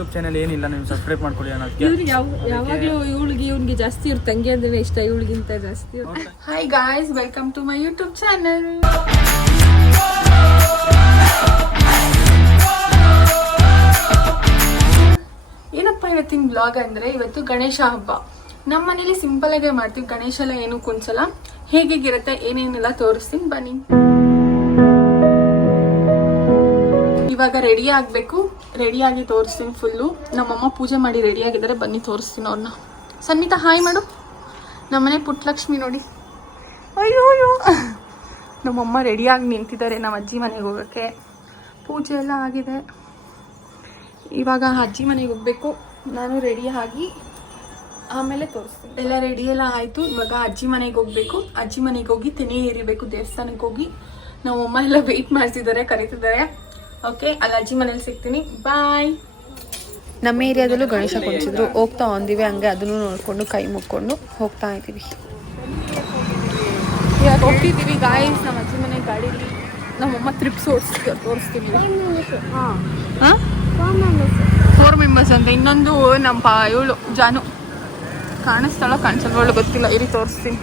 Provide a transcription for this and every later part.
YouTube channel ಏನಿಲ್ಲ, ನೀವು subscribe ಮಾಡ್ಕೊಳ್ಳಿ ಅನ್ನೋದಕ್ಕೆ. ಯಾವಾಗಲೂ ಇವನಿಗೆ ಜಾಸ್ತಿ ಇವ್ರ ತಂಗಿ ಅಂದ್ರೆ ಇಷ್ಟ, ಇವಳಿಗಿಂತ ಜಾಸ್ತಿ. Hi guys, welcome to my YouTube channel. ಏನಪ್ಪ ಇವತ್ತಿನ ಬ್ಲಾಗ್ ಅಂದರೆ, ಇವತ್ತು ಗಣೇಶ ಹಬ್ಬ. ನಮ್ಮ ಮನೇಲಿ ಸಿಂಪಲ್ ಆಗೇ ಮಾಡ್ತೀವಿ, ಗಣೇಶ ಎಲ್ಲ ಏನು ಕುಣಿಸಲ್ಲ. ಹೇಗಿರುತ್ತೆ ಏನೇನೆಲ್ಲ ತೋರಿಸ್ತೀನಿ ಬನ್ನಿ. ಇವಾಗ ರೆಡಿ ಆಗಬೇಕು, ರೆಡಿಯಾಗಿ ತೋರಿಸ್ತೀನಿ ಫುಲ್ಲು. ನಮ್ಮಮ್ಮ ಪೂಜೆ ಮಾಡಿ ರೆಡಿ ಆಗಿದ್ದಾರೆ, ಬನ್ನಿ ತೋರಿಸ್ತೀನಿ ಅವ್ರನ್ನ. ಸನ್ಮಿತಾ ಹಾಯ್ ಮಾಡು. ನಮ್ಮನೆ ಪುಟ್ಟಲಕ್ಷ್ಮಿ ನೋಡಿ, ಅಯ್ಯೋ ನಮ್ಮಮ್ಮ ರೆಡಿಯಾಗಿ ನಿಂತಿದ್ದಾರೆ ನಮ್ಮ ಅಜ್ಜಿ ಮನೆಗೆ ಹೋಗೋಕ್ಕೆ. ಪೂಜೆ ಎಲ್ಲ ಆಗಿದೆ, ಇವಾಗ ಅಜ್ಜಿ ಮನೆಗೆ ಹೋಗ್ಬೇಕು. ನಾನು ರೆಡಿ ಆಗಿ ಆಮೇಲೆ ತೋರಿಸ್ತೀನಿ. ಎಲ್ಲ ರೆಡಿ ಎಲ್ಲ ಆಯಿತು. ಇವಾಗ ಅಜ್ಜಿ ಮನೆಗೆ ಹೋಗ್ಬೇಕು. ಅಜ್ಜಿ ಮನೆಗೆ ಹೋಗಿ ತೆನೆ ಏರಿಬೇಕು, ದೇವಸ್ಥಾನಕ್ಕೆ ಹೋಗಿ. ನಮ್ಮಮ್ಮ ಎಲ್ಲ ವೆಯ್ಟ್ ಮಾಡ್ತಿದ್ದಾರೆ, ಕರೀತಿದ್ದಾರೆ. ಓಕೆ, ಅಲ್ಲಿ ಅಜ್ಜಿ ಮನೇಲಿ ಸಿಗ್ತೀನಿ, ಬಾಯ್. ನಮ್ಮ ಏರಿಯಾದಲ್ಲೂ ಗಣೇಶ ಕುಣಿಸಿದ್ರು, ಹೋಗ್ತಾ ಒಂದಿವೆ, ಹಂಗೆ ಅದನ್ನು ನೋಡಿಕೊಂಡು ಕೈ ಮುಕ್ಕೊಂಡು ಹೋಗ್ತಾ ಇದ್ದೀವಿ. ಇವಾಗ ಹೋಗ್ತಿದ್ದೀವಿ ಗಾಯ್ಸ್ ನಮ್ಮ ಅಜ್ಜಿ ಮನೆ ಗಾಡೀಲಿ. ನಮ್ಮಮ್ಮ ಟ್ರಿಪ್ಸ್ ತೋರಿಸ್ತೀವಿ. ಹಾಂ 4 ಮೆಂಬರ್ಸ್ ಅಂತ. ಇನ್ನೊಂದು ನಮ್ಮ ಇವಳು ಜಾನು ಕಾಣಿಸ್ತಾಳ ಕಾಣಿಸಲ್ವಳು ಗೊತ್ತಿಲ್ಲ, ಇರಿ ತೋರಿಸ್ತೀನಿ.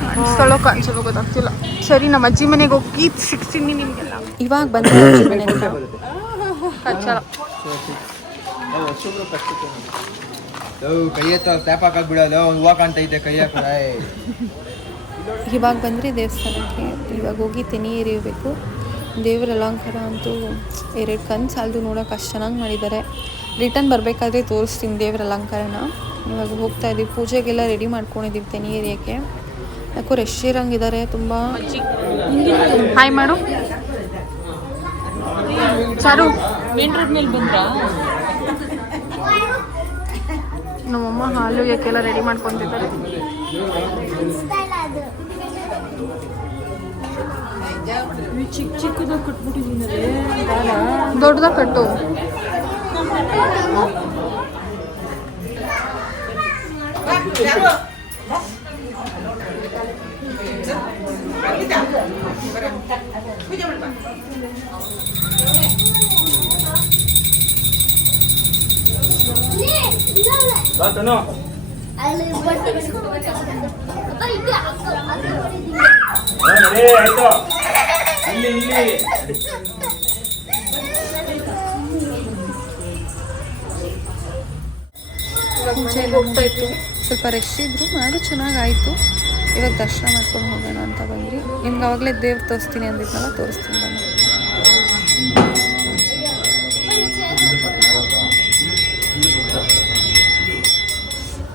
ಕಾಣಿಸ್ತಾಳೋ ಕಾಣಿಸಲ್ವೋ ಗೊತ್ತಾಗ್ತಿಲ್ಲ. ಸರಿ, ನಮ್ಮ ಅಜ್ಜಿ ಮನೆಗೆ ಹೋಗಿ ಸಿಗ್ತೀನಿ ನಿಮಗೆಲ್ಲ. ಇವಾಗ ಬಂದ ಅಜ್ಜಿ ಮನೆಗೆ ಕಚ್ಚಲ ಇವಾಗ ಬಂದರೆ ದೇವಸ್ಥಾನಕ್ಕೆ. ಇವಾಗ ಹೋಗಿ ತೆನಿ ಎರಿಯಬೇಕು. ದೇವರ ಅಲಂಕಾರ ಅಂತೂ 2 ಕಣ್ಣು ಸಾಲದು, ನೋಡೋಕೆ ಅಷ್ಟು ಚೆನ್ನಾಗಿ ಮಾಡಿದ್ದಾರೆ. ರಿಟರ್ನ್ ಬರಬೇಕಾದ್ರೆ ತೋರಿಸ್ತೀನಿ ದೇವರ ಅಲಂಕಾರನ. ಇವಾಗ ಹೋಗ್ತಾ ಇದ್ದೀವಿ, ಪೂಜೆಗೆಲ್ಲ ರೆಡಿ ಮಾಡ್ಕೊಂಡಿದ್ದೀವಿ ತೆನಿ ಎರಿಯೋಕ್ಕೆ. ಯಾಕೋ ರಶ್ ಇರಂಗಿದ್ದಾರೆ ತುಂಬ. ಹಾಯ್ ಮಾಡು ಚಾರು. ಮೇನ್ ರೋಡ್ ಮೇಲೆ ಬಂದ್ರಾ? ನಮ್ಮಮ್ಮ ಹಾಲು ಯಾಕೆಲ್ಲ ರೆಡಿ ಮಾಡ್ಕೊತಿದ್ದಾರೆ. ಚಿಕ್ಕ ಚಿಕ್ಕದಾಗ ಕಟ್ಬಿಟ್ಟಿದ್ದೀನಿ, ದೊಡ್ಡದಾಗ ಕಟ್ಟು. ಹೋಗ್ತಾ ಇತ್ತು, ಸ್ವಲ್ಪ ರಶ್ ಇದ್ರು, ಮಾಡಿ ಚೆನ್ನಾಗಾಯಿತು. ಇವಾಗ ದರ್ಶನ ಮಾಡ್ಕೊಂಡು ಹೋಗೋಣ ಅಂತ ಬಂದ್ರಿ. ನಿಮ್ಗೆ ಆವಾಗಲೇ ದೇವ್ರು ತೋರಿಸ್ತೀನಿ ಅಂದಿದ್ನಲ್ಲ, ತೋರಿಸ್ತೀನಿ ಬನ್ನಿ.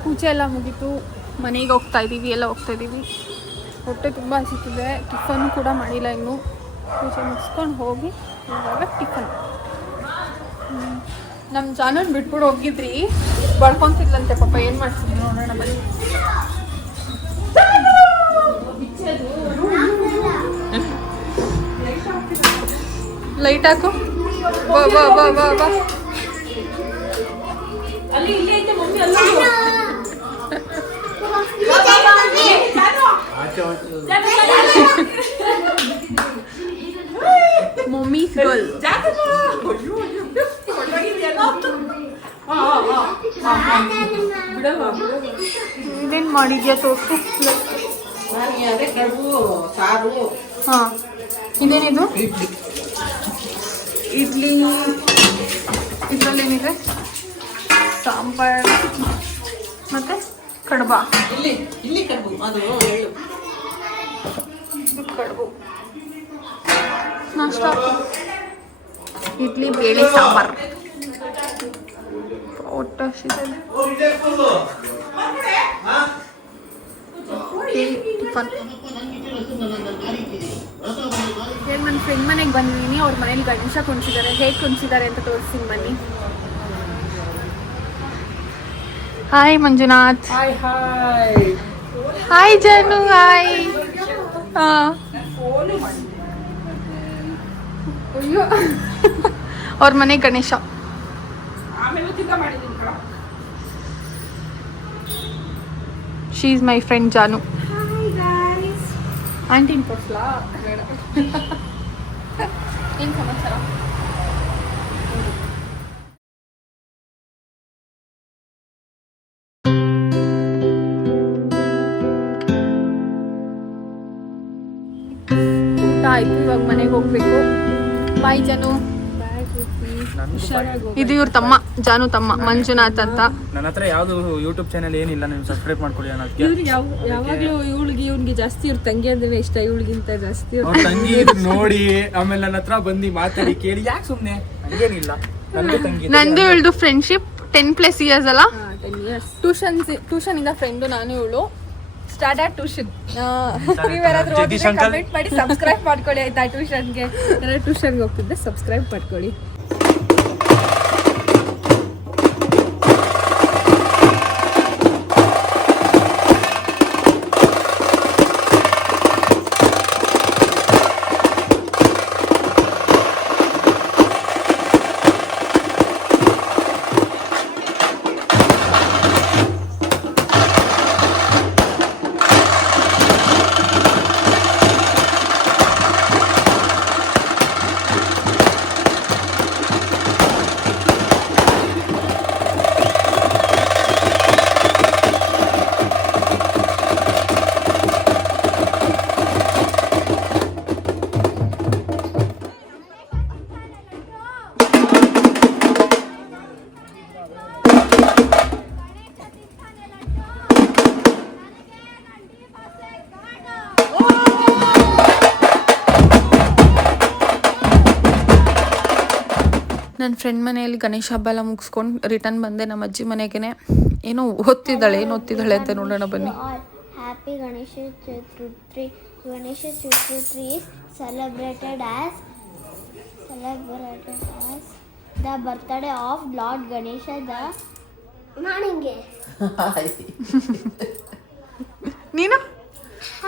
ಪೂಜೆ ಎಲ್ಲ ಮುಗೀತು, ಮನೆಗೆ ಹೋಗ್ತಾ ಇದ್ದೀವಿ, ಎಲ್ಲ ಹೋಗ್ತಾ ಇದ್ದೀವಿ. ಹೊಟ್ಟೆ ತುಂಬ ಹಸಿತಿದೆ, ಟಿಫನ್ ಕೂಡ ಮಾಡಿಲ್ಲ ಇನ್ನು. ಪೂಜೆ ಮುಗಿಸ್ಕೊಂಡು ಹೋಗಿ ಇವಾಗ ಟಿಫನ್. ನಮ್ಮ ಜಾನನ್ ಬಿಟ್ಬಿಟ್ಟು ಹೋಗಿದ್ರಿ, ಬಳ್ಕೊಂತಿದ್ಲಂತೆ ಪಾಪ. ಏನು ಮಾಡ್ತಿದ್ವಿ ನೋಡೋಣ ಬನ್ನಿ. ಲೈಟ್ ಹಾಕು, ಬಾ ಬಾ ಬಾ ಬಾ ಬಾ. Mummy girl. ಇದೇನು ಮಾಡಿದ್ಯಾ ತೋರ್ಸು. ಹಾಂ, ಇದೇನಿದು? ಇಡ್ಲಿ. ಇದರಲ್ಲೇನಿದೆ? ಸಾಂಬಾರು ಮತ್ತೆ ಕಡುಬ. ಕಡುಬು ನಾಷ್ಟ. ಇಡ್ಲಿ ಬೇಳೆ ಸಾಂಬಾರು. ಹೊಟ್ಟೆ ಹಸಿತಿದೆ. ಟಿಫನ್. ನನ್ನ ಫ್ರೆಂಡ್ ಮನೆಗೆ ಬಂದಿದ್ದೀನಿ. ಅವ್ರ ಮನೇಲಿ ಗಣೇಶ ಕುಣಿಸಿದ್ದಾರೆ. ಹೇಗೆ ಕುಣಿಸಿದ್ದಾರೆ ಅಂತ ತೋರಿಸ್ತೀನಿ ಬನ್ನಿ. ಹಾಯ್ ಮಂಜುನಾಥ್. ಹಾಯ್ ಜಾನು. ಹಾಯ್. ಅಯ್ಯೋ, ಅವ್ರ ಮನೆ Ganesha. She is my friend ಜಾನು. ಆಂಟಿನ ಕೊಡ್ಸ್ಲಾ? ಬೇಡ. ಏನು ಸಮಾಚಾರ? ಊಟ ಆಯ್ತು, ಇವಾಗ ಮನೆಗೆ ಹೋಗ್ಬೇಕು. ಬಾಯ್ ಜನು. ಇದು ಇವ್ರ ತಮ್ಮ, ಜಾನು ತಮ್ಮ ಮಂಜುನಾಥ್ ಅಂತ. ನನ್ನ ಹತ್ರ ಯಾವ್ದು ಯೂಟ್ಯೂಬ್ ಚಾನಲ್ ಏನಿಲ್ಲ, ನೀವು ಸಬ್ಸ್ಕ್ರೈಬ್ ಮಾಡ್ಕೊಳ್ಳಿ ಅನ್ನೋದಕ್ಕೆ. ಯಾವಾಗ್ಲೂ ಇವಳಿಗೆ ಜಾಸ್ತಿ ಇವ್ರ ತಂಗಿ ಅಂದ್ರೆ ಇಷ್ಟ, ಇವಳಿಗಿಂತ ಜಾಸ್ತಿ ಅವ್ರ ತಂಗಿ ನೋಡಿ ಆಮೇಲೆ ನನ್ನ ಹತ್ರ ಬಂದು ಮಾತಾಡಿ ಕೇಳಿ ಯಾಕೆ ಸುಮ್ನೆ, ಹಂಗೇನಿಲ್ಲ. ನಂದು ತಂಗಿ ನಂದು ಇವಳ್ದು ಫ್ರೆಂಡ್ಶಿಪ್ 10+ ಇಯರ್ಸ್ ಅಲ್ಲ. 10 years. ಟ್ಯೂಷನ್ ಇಂದ ಫ್ರೆಂಡು ನಾನು ಇವಳು. ಸ್ಟಾರ್ಟ್ ಆಟ್ ಟ್ಯೂಷನ್. ನೀವೇನಾದ್ರೂ ಜಗದೀಶ್ ಅಂಕಲ್. ಕಮೆಂಟ್ ಮಾಡಿ ಸಬ್ಸ್ಕ್ರೈಬ್ ಮಾಡ್ಕೊಳ್ಳಿ ಆಯ್ತಾ. ಟ್ಯೂಷನ್ಗೆ ಹೋಗ್ತಿದ್ದೆ, ಸಬ್ಸ್ಕ್ರೈಬ್ ಮಾಡ್ಕೊಳ್ಳಿ. ನನ್ನ ಫ್ರೆಂಡ್ ಮನೆಯಲ್ಲಿ ಗಣೇಶ ಹಬ್ಬ ಎಲ್ಲ ಮುಗಿಸ್ಕೊಂಡು ರಿಟರ್ನ್ ಬಂದೆ ನಮ್ಮ ಅಜ್ಜಿ ಮನೆಗೆ. ಏನೋ ಓದ್ತಿದ್ದಾಳೆ, ಏನು ಓದ್ತಿದ್ದಾಳೆ ಅಂತ ನೋಡೋಣ ಬನ್ನಿ. Happy Ganesha Chaturthi. Ganesha Chaturthi is celebrated as the birthday of Lord Ganesha. ನೀನು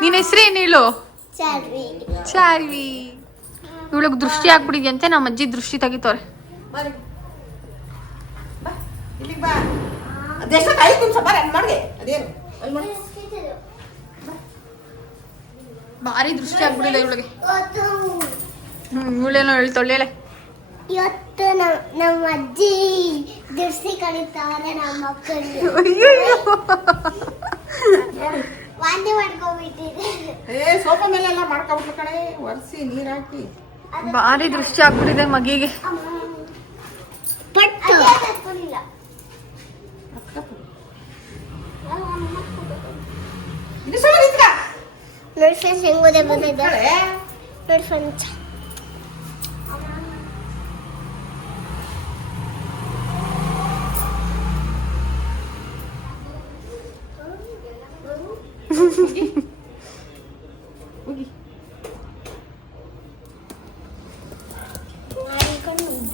ನಿನ್ನ ಹೆಸರೇನು ಹೇಳು? ಚಾರ್ವಿ. ಇವಳಿಗೆ ದೃಷ್ಟಿ ಆಗ್ಬಿಟ್ಟಿದ್ಯಂತೆ, ನಮ್ಮ ಅಜ್ಜಿ ದೃಷ್ಟಿ ತೆಗಿತವ್ರೆ. ಭಾರಿ ದೃಷ್ಟಿ ಆಗ್ಬಿಟ್ಟಿದೆ ಇವಳಿಗೆ. ಇವಳೇನೋ ಹೇಳ್ತೊಳ್ಳೇಳೆ. ಇವತ್ತು ನಮ್ಮ ಅಜ್ಜಿ ದೃಷ್ಟಿ ಕಡಿತಾರೆ ನಮ್ಮ ಮಕ್ಕಳಿಗೆ. ವಾಂತಿ ಮಾಡ್ಕೊಂಡ್ಬಿಟ್ಟಿದೆ. ಸೋಪ ಮೇಲೆಲ್ಲ ಮಾಡ್ಕೊಬಿಟ್ಲು ಕಣೆ, ಒರೆಸಿ ನೀರ್ ಹಾಕಿ. ಭಾರಿ ದೃಷ್ಟಿ ಆಗ್ಬಿಟ್ಟಿದೆ ಮಗಿಗೆ. ನೋಡಿ ಫ್ರೆಂಡ್ಸ್ ಹೆಂಗ್ ಓದೇ ಬಂದಿದ್ದಾರೆ ನೋಡಿ ಫ್ರೆಂಡ್ಸ್.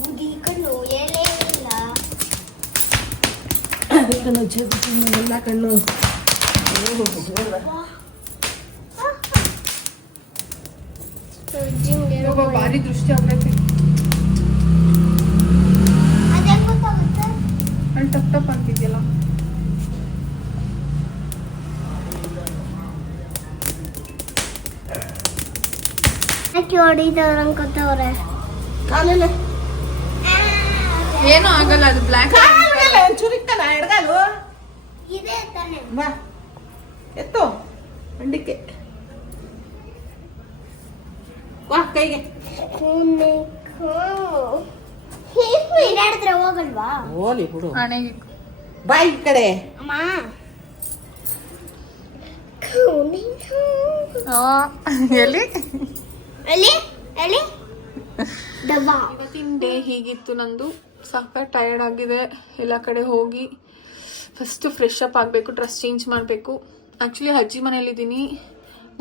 ಬುದ್ಧಿ ಕಣ್ಣು ಎಲೆ ಇಲ್ಲ. ಎಲ್ಲ ಕಣ್ಣು ಭಾರಿ ದೃಷ್ಟಿ ಆಗ್ಬಿಟ್ಟೈತೆ. ಅದೇನ್ ಗೊತ್ತಾಗುತ್ತೆ? ಅಲ್ಲಿ ಟಪ್ ಟಪ್ ಅಂತಿದ್ಯಲ್ಲ. ಯಾಕೆ ಹೊಡಿದವ್ರಂಗ್ ಗೊತ್ತವ್ರೆ? ಏನೂ ಆಗಲ್ಲ, ಅದು ಬ್ಲ್ಯಾಕ್. ಚುರಿಕ್ತಾನ ಎಡಗಾಲು ಇದೆ ತಾನೆ. ಬಾ ಎತ್ತು ಮಂಡಿಕೆ ವಾ ಕೈಗೆ ಈಡಾಡಿದ್ರೆ ಹೋಗಲ್ವಾ? ಓಲಿ ಬಿಡು. ಹಣೆಗೆ ಬಾ ಈ ಕಡೆ. ಅಮ್ಮ ಎಲ್ಲಿ ಎಲ್ಲಿ ಎಲ್ಲಿ ಡಬ್ಬಾ. ಇವತ್ತಿನ ಡೇ ಹೀಗಿತ್ತು ನಂದು. ಸಾಕ ಟಯರ್ಡ್ ಆಗಿದೆ. ಎಲ್ಲ ಕಡೆ ಹೋಗಿ ಫಸ್ಟು ಫ್ರೆಶ್ ಅಪ್ ಆಗಬೇಕು, ಡ್ರೆಸ್ ಚೇಂಜ್ ಮಾಡಬೇಕು. ಆ್ಯಕ್ಚುಲಿ ಅಜ್ಜಿ ಮನೇಲಿದ್ದೀನಿ,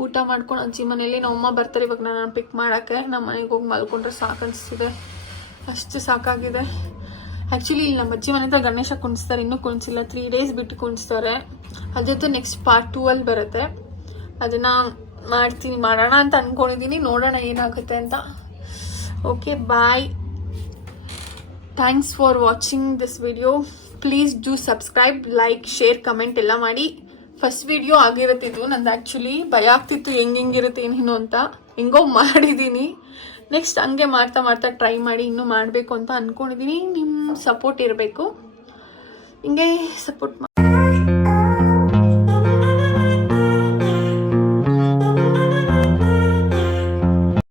ಊಟ ಮಾಡ್ಕೊಂಡು ಅಜ್ಜಿ ಮನೇಲಿ ನಮ್ಮಮ್ಮ ಬರ್ತಾರೆ ಇವಾಗ ನಾನು ಪಿಕ್ ಮಾಡೋಕ್ಕೆ. ನಮ್ಮ ಮನೆಗೆ ಹೋಗಿ ಮಲ್ಕೊಂಡ್ರೆ ಸಾಕು ಅನಿಸ್ತಿದೆ, ಅಷ್ಟು ಸಾಕಾಗಿದೆ. ಆ್ಯಕ್ಚುಲಿ ಇಲ್ಲಿ ನಮ್ಮ ಅಜ್ಜಿ ಮನೆ ಹತ್ರ ಗಣೇಶ ಕುಣಿಸ್ತಾರೆ, ಇನ್ನೂ ಕುಣಿಸಿಲ್ಲ. 3 days ಬಿಟ್ಟು ಕುಣಿಸ್ತಾರೆ. ಅದ್ರದ್ದು ನೆಕ್ಸ್ಟ್ ಪಾರ್ಟ್ 2 ಅಲ್ಲಿ ಬರುತ್ತೆ. ಅದನ್ನು ಮಾಡೋಣ ಅಂತ ಅಂದ್ಕೊಂಡಿದ್ದೀನಿ, ನೋಡೋಣ ಏನಾಗುತ್ತೆ ಅಂತ. Okay bye, thanks for watching this video. Please do subscribe, like, share, comment ಎಲ್ಲ ಮಾಡಿ. ಫಸ್ಟ್ ವಿಡಿಯೋ ಆಗಿರುತ್ತಿದ್ದು ನಂದು. ಆ್ಯಕ್ಚುಲಿ ಭಯ ಆಗ್ತಿತ್ತು ಹೆಂಗಿರುತ್ತೆ ಏನೇನು ಅಂತ. ಹೆಂಗೋ ಮಾಡಿದ್ದೀನಿ. ನೆಕ್ಸ್ಟ್ ಹಂಗೆ ಮಾಡ್ತಾ ಮಾಡ್ತಾ ಟ್ರೈ ಮಾಡಿ ಇನ್ನೂ ಮಾಡಬೇಕು ಅಂತ ಅಂದ್ಕೊಂಡಿದ್ದೀನಿ. ನಿಮ್ಮ ಸಪೋರ್ಟ್ ಇರಬೇಕು, ಹಿಂಗೆ ಸಪೋರ್ಟ್ ಮಾಡಿ.